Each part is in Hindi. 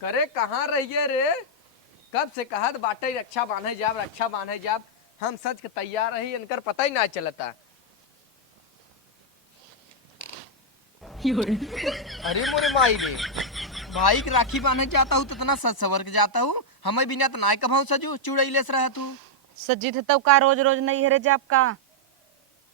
करे कहाँ रहिए रे? कब से कहत बाटे रक्षा बांधे जाब हम सच के तैयार रही इनकर पता ही ना चलता। अरे मोरे माई रे, भाई की राखी बांधे जाता हूँ तो इतना सज सवर के जाता हूँ, हमें बिना तो नाय कभाऊ सजू चुड़ैले से रह तू सजी थे तब का रोज रोज नहीं है जाप का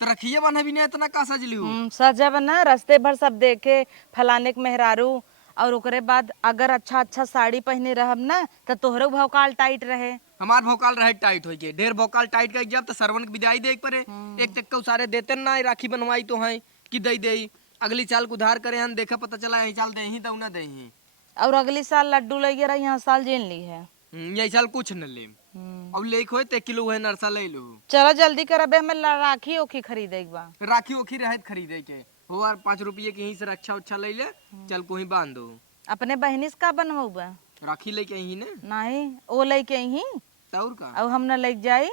तो रखिए बांधे बिना इतना का सजली हूँ। सजब ना रास्ते भर सब देखे फलाने के मेहरारू और ओकरे बाद अगर अच्छा अच्छा साड़ी पहने रहब ना तो तोहरो भौकाल टाइट रहे। हमार भौकाल रहे टाइट हो के ढेर भौकाल टाइट कर जब तो सरवन की विदाई देख पड़े एक तक को सारे देते ना राखी बनवाई तो है कि दई दे अगली साल उधार करे हम देखा पता चला यही साल दे ही तो ना दे ही और अगली साल लड्डू ले गया यहाँ साल जेल ली है यही साल कुछ न ले अब लेख हो 1 किलो है नरसा ले लो। चलो जल्दी कर अबे हमें राखी ओखी खरीदे एक बार राखी ओखी रहे खरीदे के हो और 5 रुपये के यहीं से रक्षा उच्छा ले ले चल को ही बांध दो। अपने बहनी से का बनवाऊबा राखी लेके ही ने नहीं ओ लेके ही तौर का अब हम न लेके जाई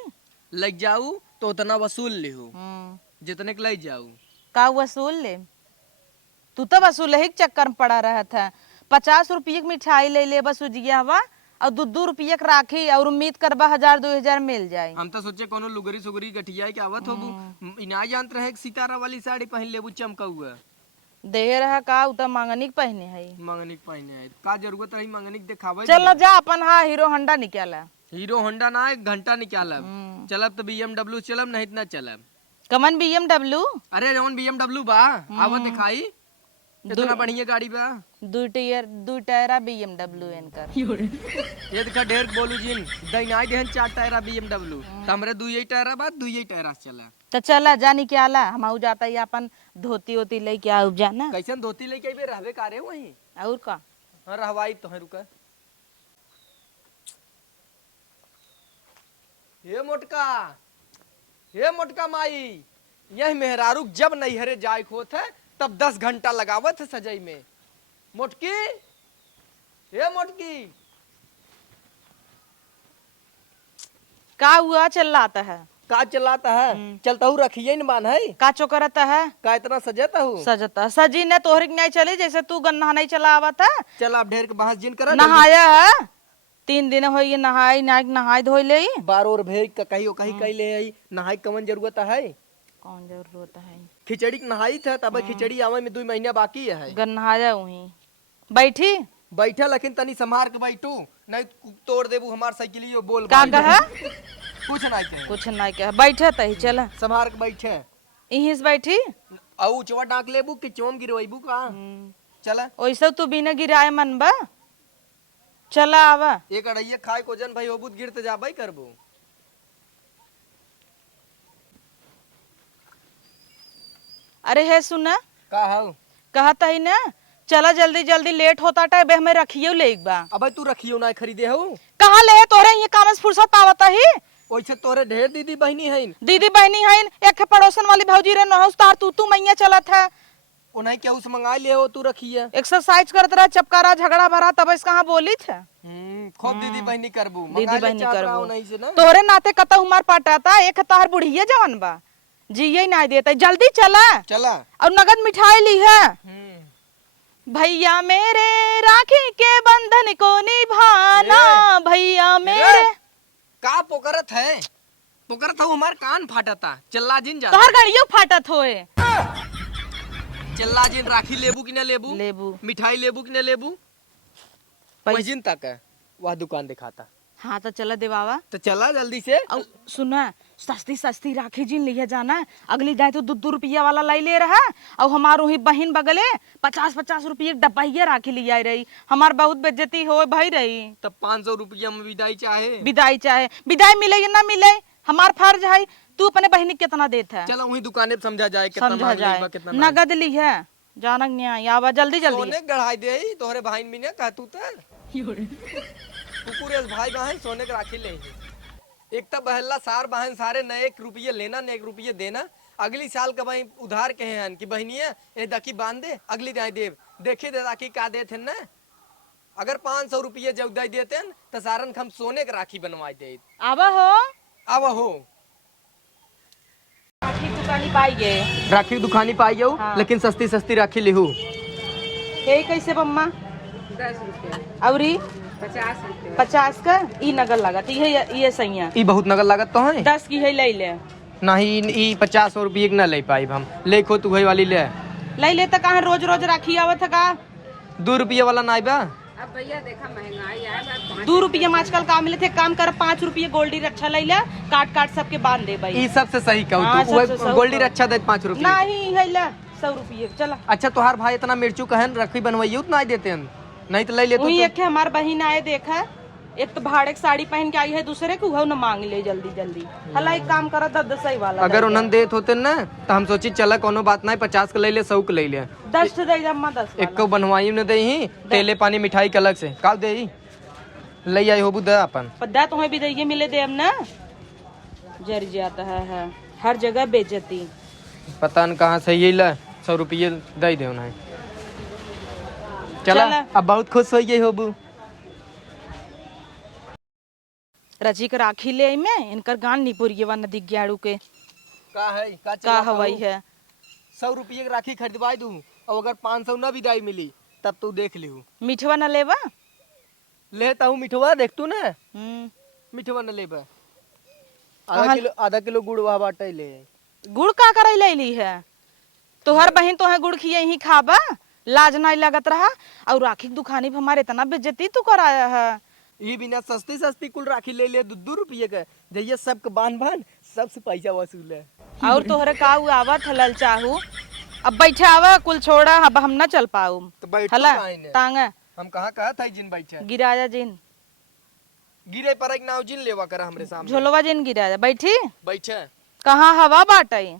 लग जाऊ तो उतना वसूल ले हो जितने के ले जाऊ का वसूल ले तू तो वसूल ही के चक्कर में पड़ा रहा था। 50 रुपये की मिठाई ले ले बस उजिया हवा और 2 रुपये की राखी और उम्मीद करबा 1000-2000 मिल जाए। हम तो सोचे कोनो लुगरी सुगरी गठिया के आवत होबू इना जानत रहे सितारा वाली साड़ी पहन लेबू चमका हुआ दे रहा का उता मांगनी के पहने है मंगनिक पहने है का जरूरत रही मंगनिक दिखावे चल जा अपन हाँ हीरो होंडा निकाला हीरो होंडा ना एक घंटा निकालब चलब तो BMW चलब नहीं इतना चलब कमन BMW अरे जौन BMW बा आवत दिखाई इतना बढ़िया गाड़ी बा 2 टायरा BMW इनकर ये देखा ढेर बोलू जिन दैनाई देहन 4 टायरा BMW त हमरे 2 टायरा बा 2 टायरा से चला तो चला जा निकाला हम आऊ जाता ही अपन धोती ओती लेके आऊ जाना कैसन धोती लेके आइबे रहबे कारे वही और का हां रहवाई तो है रुका हे मोटका माई यही मेहरारू जब नैहरे जाए होत है तब 10 घंटा लगावत है सजाई में। मोटकी हे मोटकी का हुआ चिल्लाता है का चलाता है चलता हूँ रखिए न बांध है का चोकरता है का इतना सजाता हूँ सजता सजी ने तोहरी नहीं चली जैसे तू गन्ना नहीं चला आवा था चल आप ढेर के बहस जिन कर नहाया है 3 दिन हो ये नहाई नहाई धोई ले बार और भेज कहीं कहीं ले आई नहाई कवन जरूरत है कौन जरूरत है खिचड़ी के नहाई था तब खिचड़ी आवे में 2 महीना बाकी है गन्नाया वही बैठी बैठा लेकिन तनी संभार के बैठू नहीं तोड़ देबू हमार साइकिलियो बोल का कहा कुछ नहीं कहे बैठे तही चल संभार के बैठे यहीं से बैठी औ चवा डाक लेबू कि चोम गिरवाइबू का चला ओइसे तू बिना गिराए मन बा चला आवा एक अड़ैया खाए को जन भाई होबू गिरते जाबई करबू अरे है सुना का हौ कहता ही ना चला जल्दी जल्दी लेट होता टा बे हमें रखियो ले एक बा अबे तू रखियो ना खरीदे हो कहाँ ले तोरे ये काम से फुर्सत पावता ही ओइसे तोरे ढेर दीदी बहनी है दीदी बहनी है एक पड़ोसन वाली भौजी रे नहौस तार तू मैया चला था उन्हें क्या उस मंगा ले हो तू रखिए एक्सरसाइज करत रहा चपकारा झगड़ा भरा तब इस कहाँ बोली थे खूब दीदी बहनी करबू दीदी बहनी करबू नहीं से ना तोरे नाते कता हुमार पाटाता एक तार बुढ़िया जवन बा जी यही ना देता जल्दी चला चला और नगद मिठाई ली है भैया मेरे राखी के बंधन को निभाना भैया मेरे का पोकरत है हमार कान फाटता चल्ला जिन जा तोहर गाड़ियों फाटत होए चल्ला जिन राखी लेबू कि ना लेबू लेबू मिठाई लेबू कि ना लेबू पैजिन तक है वह दुकान दिखाता हाँ तो चला देवावा तो चला जल्दी से और सुना सस्ती सस्ती राखी जिन लिया जाना अगली जाए तो 2 रुपया वाला लाई ले रहा और हमार वही बहन बगले 50-50 रुपये डब्बा राखी लिया रही हमार बहुत बेइज्जती हो भाई रही तब 500 रुपया में विदाई चाहे विदाई मिले या ना मिले हमार फर्ज है तू अपने बहनी कितना देता है चलो वही दुकाने पे समझा जाए कितना नगद ली है जानक न्याय आवा जल्दी सोने गढ़ाई दे तोहरे भाई भी ने कहतू कुकुरेश भाई बहन सोने के राखी ले एक तब बहला सार बहन सारे न 1 रुपये लेना न 1 रुपये देना अगली साल का भाई उधार कहे हन कि बहनिया ए दकी बांध दे अगली दाई देव देखे दे राखी का देते न अगर 500 रुपये जब दे देते तो सारन हम सोने के राखी बनवाई दे आवा हो राखी दुकानी पाई हाँ। लेकिन सस्ती राखी लिहू हे कैसे बम्मा 10 रुपया, अवरी 50 रुपया। 50 का ई नगल लागत ये सैया ई बहुत नगद लागत तो है 10 की है ले ले नहीं ई 50 रुपये के न ले पाई हम ले खो तू वही वाली ले ले तो कहाँ रोज रोज राखी आवत है का 2 रुपये वाला नहीं बा अब भैया देखा महंगाई है, 2 रुपये में आजकल का मिले थे काम कर 5 रुपये गोल्डी रक्षा ले ले काट काट सबके बांध दे भाई ई सबसे सही कहू हाँ, तू सबसे सही गोल्डी कहू। रक्षा दे 5 रुपये नहीं है ले 100 रुपये चला अच्छा तुहार भाई इतना मिर्चू कहन रखी बनवाइए उतना ही देते हैं नहीं तो ले ले वही तो एक हमार बहन आए देखा एक तो भाड़े की साड़ी पहन के आई है दूसरे को वह न मांग ले जल्दी जल्दी हला एक काम करा 10 सही वाला अगर उन्हन देत होते ना तो हम सोची चला कोनो बात नहीं 50 का ले ले 100 का ले ले 10 दे जम्मा 10 एक को बनवाई न दे ही तेले पानी मिठाई के अलग से का दे ही ले आई होबू दे अपन पद्दा तुम्हें भी दइए मिले दे हम ना जर जाता है हर जगह बेइज्जती पता न कहाँ से ये ले 100 रुपये दे दे उन्हें चला चला। अब बहुत खुश हो गई होबू रजी के राखी ले आई मैं इनकर गान निपुरियवा नदी ग्याड़ू के का है का हवाई है 100 रुपये की राखी खरीदवाई दूं और अगर 500 ना विदाई मिली तब तू देख लिहू मिठवा न लेवा लेता हूँ मिठवा देख तू ना हम्म, मिठवा न लेबा कहाँ- आधा किलो गुड़ वहाँ बाटे ले गुड़ का करे ले ली है तोहर बहन तो है गुड़ खिए ही खाबा लाज नहीं लगत रहा और राखी की दुकानी पे हमारे इतना बेइज्जती तू कराया है ये बिना सस्ती सस्ती कुल राखी ले ले 2 रुपये का जइए सबके बांध बांध सबसे पैसा वसूल है और तोहरे का आवत हलल चाहू अब बैठे आवा कुल छोड़ा अब हम न चल पाऊ तो बैठ हला तो आइने। टांग हम कहाँ कहा था जिन बैठे गिराया जिन गिरे पर एक नाव जिन लेवा करा हमरे सामने झोलवा जिन गिराया बैठी बैठे कहाँ हवा बाटई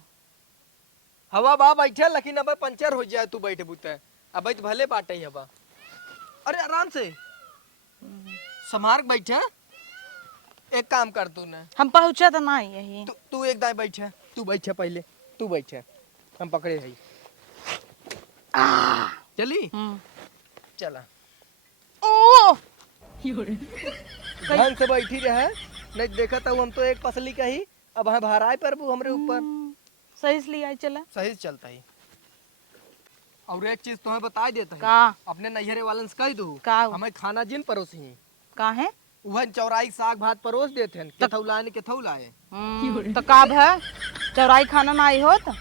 हवा बा बैठे लेकिन अब पंचर हो जाए तू बैठे बुते अब तो भले बाटे ही हवा अरे आराम से समार के बैठे एक काम कर तू ने हम पहुंचा तो नहीं यही तू एक दाएं बैठे तू बैठे पहले तू बैठे हम पकड़े है चली चला ओ ध्यान से बैठी रहे नहीं देखा था हम तो एक पसली का ही अब हाँ भाराए पर हमरे ऊपर सही से लिया चला सही से चलता ही और एक चीज तुम्हें बता देता है का अपने नैहरे वालन से कह दू का हमें खाना जिन परोसी हैं का है वह चौराई साग भात परोस देते हैं केथौ लाए केथौ लाए तो का है चौराई खाना ना आई होत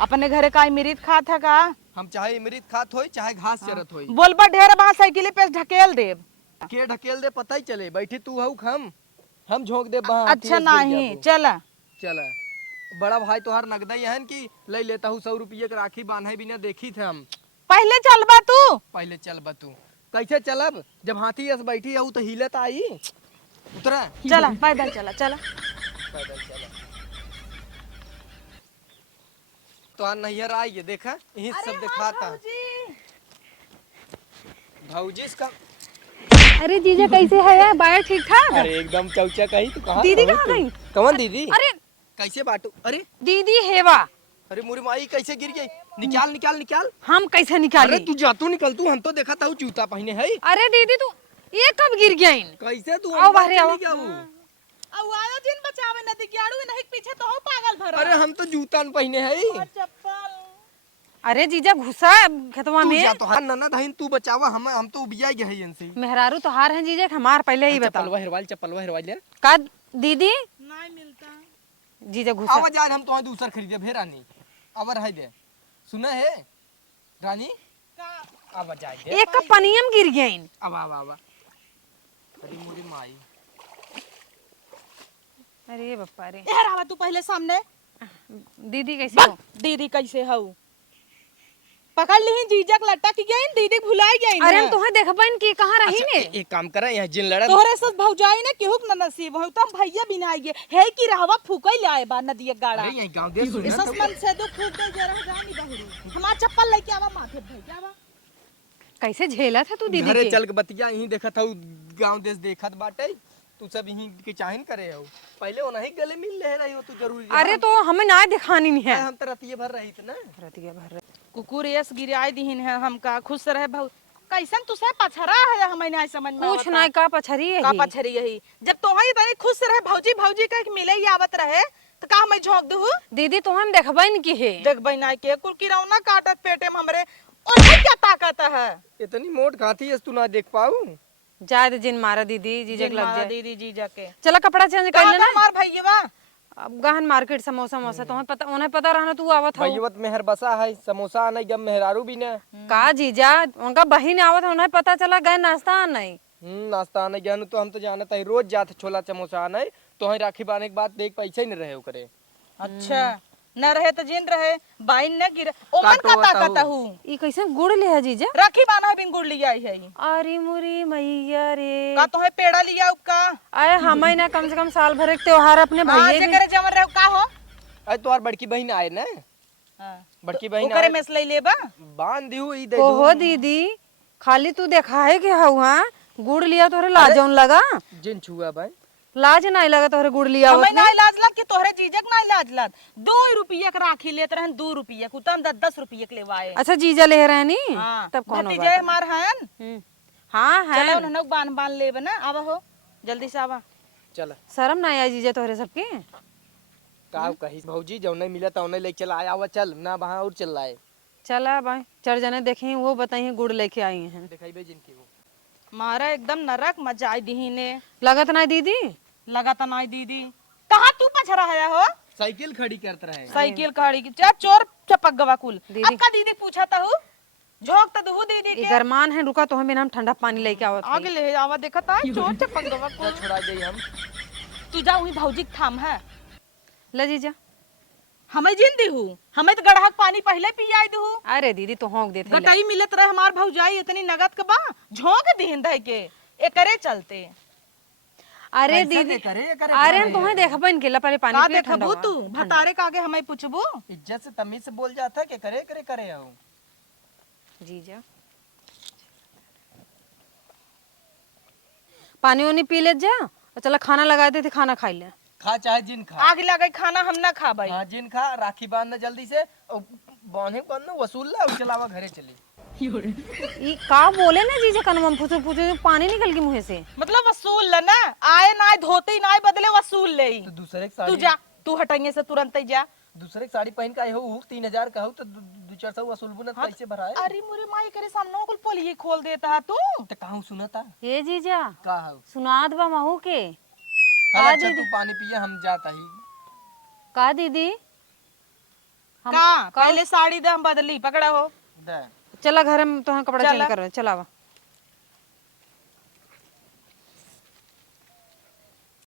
अपने घरे का मिरित खात है का हम चाहे इमृत खात होई चाहे घास चरत होई बोलबा ढेर बा साइकिल पे ढकेल देब के ढकेल दे पता ही चले बैठी तू हऊ हम झोंक दे बहा हाथी अच्छा से गिर नहीं जाबो। चला चला बड़ा भाई तोहार नगदा ही हन कि ले लेता हूँ 100 रुपये के राखी बांधे बिना देखी थे हम पहले चलबा तू पहले चल बतू कैसे चलब जब हाथी ऐसे बैठी हूँ तो हिलत आई उतरा चला पैदल चला चला पैदल चला तो नैहर आई देखा यही सब दिखाता भौजी इसका अरे जीजा कैसे है बाया ठीक ठाक। अरे एकदम चौचा कही तू कहाँ दीदी रहो कहाँ तू? गई? कौन दीदी अरे कैसे बाटू अरे दीदी हेवा अरे मोरी माई कैसे गिर गई निकाल निकाल निकाल हम कैसे अरे निकाली। तू जातू निकल तू हम तो देखा था जूता पहने है अरे दीदी तू ये कब गिर गया इन? कैसे तू आओ अंदर बाहरे आओ। चली जाऊ? अब आयो जिन बचावे नदी ग्याड़ू नहीं पीछे तो हो पागल भर अरे हम तो जूता न पहने है चप्पल अरे जीजा घुसा खेतवा तू में। जा तो हां ननद हईन तू बचावा हम तो उबिया गए हैं इनसे मेहरारू तो हार है जीजा हमार पहले ही बता चप्पलवा हेरवाल ले का दीदी नहीं मिलता जीजा घुसा। आवाज आज हम तो दूसर खरीदे भे रानी अवर है दे सुना है रानी आवाज आज दे एक का पनियम गिर गया इन। अब अरे मोरी माई अरे बप्पा रे यार आवा तू पहले सामने दीदी कैसे हो? दीदी कैसे हऊ पकड़ ली जीजक लटक गई दीदी भुलाई गई अरे हम तुम्हें देखबन कि कहाँ रही ने। एक काम करा यहाँ जिन लड़ा तोहरे से भौजाई ने केहू न नसीब हो तुम भैया बिना गए है कि रहवा फूकई लाए बा नदिया गाड़ा अरे यहाँ गांव दे सुन इस मन से दो फूक दे जरा जानी बहरी हमार चप्पल लेके आवा माथे भेजा बा कैसे झेला था तू दीदी घरे के? चल के बतिया यहीं देखा था गांव देश देखत बाटे तू सब यहीं के चाहन करे हो पहले वो नहीं गले मिल ले रही हो तू जरूरी अरे तो हमें ना दिखानी नहीं है। हम तो रतिये भर रही थी ना रतिया भर कुकुर यस गिराई दीहिन है हमका खुश रहे भाऊ कैसन तू से पछरा है हमें नहीं समझ में कुछ नहीं का पछरी है का ही। पछरी यही जब तो ही तनी खुश रहे भौजी भौजी का मिले ही आवत रहे तो का मैं झोंक दू दीदी तो हम देखबन की है। देख बहना के कुल किरौना काटत पेटे में हमरे उन्हें क्या ताकत है? इतनी मोट खाती है तू ना देख पाऊ। जाए तो जिन मारा दीदी जीजा के लग मारा जाए। दीदी जीजा के। चला कपड़ा चेंज कर कहाँ लेना। का मार भैया? अब गहन मार्केट समोसा मोसा तुम्हें पता, उन्हें पता रहना तू आवत हो। भैयवत मेहर बसा है, समोसा नहीं गम मेहरारू भी ना। का जीजा उनका बहिन आवत है, उन्हें पता चला गए नाश्ता नहीं। नाश्ता नहीं ज्ञान तो हम तो जानता है रोज जाते छोला समोसा नहीं तो है राखी बांधने के बाद देख पैसे ही नहीं रहे करे। अच्छा न रहे तो जिन रहे बाइन न गिरे ओमन का ताकत हूँ। ई कैसे गुड़ ले है जीजा? राखी बांधा बिन गुड़ लिया है। अरे मुरी मैया रे। का तुम्हें पेड़ा लिया उका? अरे हम ही ना कम से कम साल भर के त्योहार अपने भैया जे करे जमर रहे का हो? अरे तुम्हार बड़की बहन आए ना, बड़की बहन ओकरे में से ले लेबा बांध दिहु ई दे ओहो दीदी खाली तू देखा है कि हवा गुड़ लिया तोरे लाजौन लगा? जिन छुआ भाई लाज नहीं लगा तोरे गुड़ लिया हमें आवत ना इलाज लग के तोहरे जीजक ना इलाज लग। 2 रुपया के राखी लेत रहन 2 रुपया को तम 10 रुपया के लेवाए। अच्छा जीजा ले रहे नी हाँ, तब कौन भतीजे हमार हन। हाँ है चलो उन्हें बांध लेब ना। आवा हो जल्दी से आवा। चल शर्म ना आया जीजा तोरे सबके? का कही भौजी जब नहीं मिला तो नहीं ले चला आया हुआ चल ना वहां और चल रहा है। चला भाई चढ़ जाने देखें वो बताइए गुड़ लेके आई हैं। दिखाई जिनकी वो मारा एकदम नरक मचाई दी ने। लगत नहीं दीदी? लगा तो नहीं दीदी। कहाँ तू पछरा है हो? साइकिल खड़ी करता रहे। साइकिल खड़ी की चार चोर चपक गवा कुल। दीदी। अक्का दीदी पूछा था हूँ झोंक तो दहू दीदी ये के गरमान है रुका तो हमें हम ठंडा पानी लेके आवत आगे ले आवा देखा था चोर चपक गवा कुल। छोड़ा दे हम तू जा वही भौजी के थाम है। ले जीजा। हमें जिन दी हूँ हमें तो गड़हा पानी पहले पियाई दू। अरे दीदी तो होंक देते ले। गटाई मिलत रहे हमार भौजाई इतनी नगद के बा झोंक दीन दे के एकरे चलते। अरे दीदी अरे हम तुम्हें देखा पाइन के पहले पानी का पिए देखबू ठंडा तू भतारे का आगे हमें पूछबू? इज्जत से तमीज से बोल जाता कि करे करे करे आओ। जीजा पानी वानी पी ले जा और चला खाना लगा देते खाना खाई ले। खा चाहे जिन खा। आग लगे खाना हम ना खा भाई। हाँ जिन खा राखी बांधना जल्दी से बांधे बांधना वसूल ला और चलावा घरे चली। ई का बोले ना जीजा कनमा पूछो पूछो पानी निकल के मुंह से। मतलब वसूल ल ना आए ना धोते ना बदले वसूल ले। तो दूसरे की तू साड़ी जा तू हटाइए से तुरंत ही जा। दूसरे की साड़ी पहन का हो 3000 का हो तो 200-400 वसूल बुना पैसे भराए। अरे मुरे माई करे सामने कुल पोलिये खोल देता है तू। तो कहूं सुना था ए जीजा का हो। सुनाद बा महू के हाँ अच्छा तू पानी पिए हम जाता ही। का दीदी का पहले साड़ी दे हम बदली पकड़ा हो। दे चला घर में तो कपड़ा चला। चेंज कर चलावा।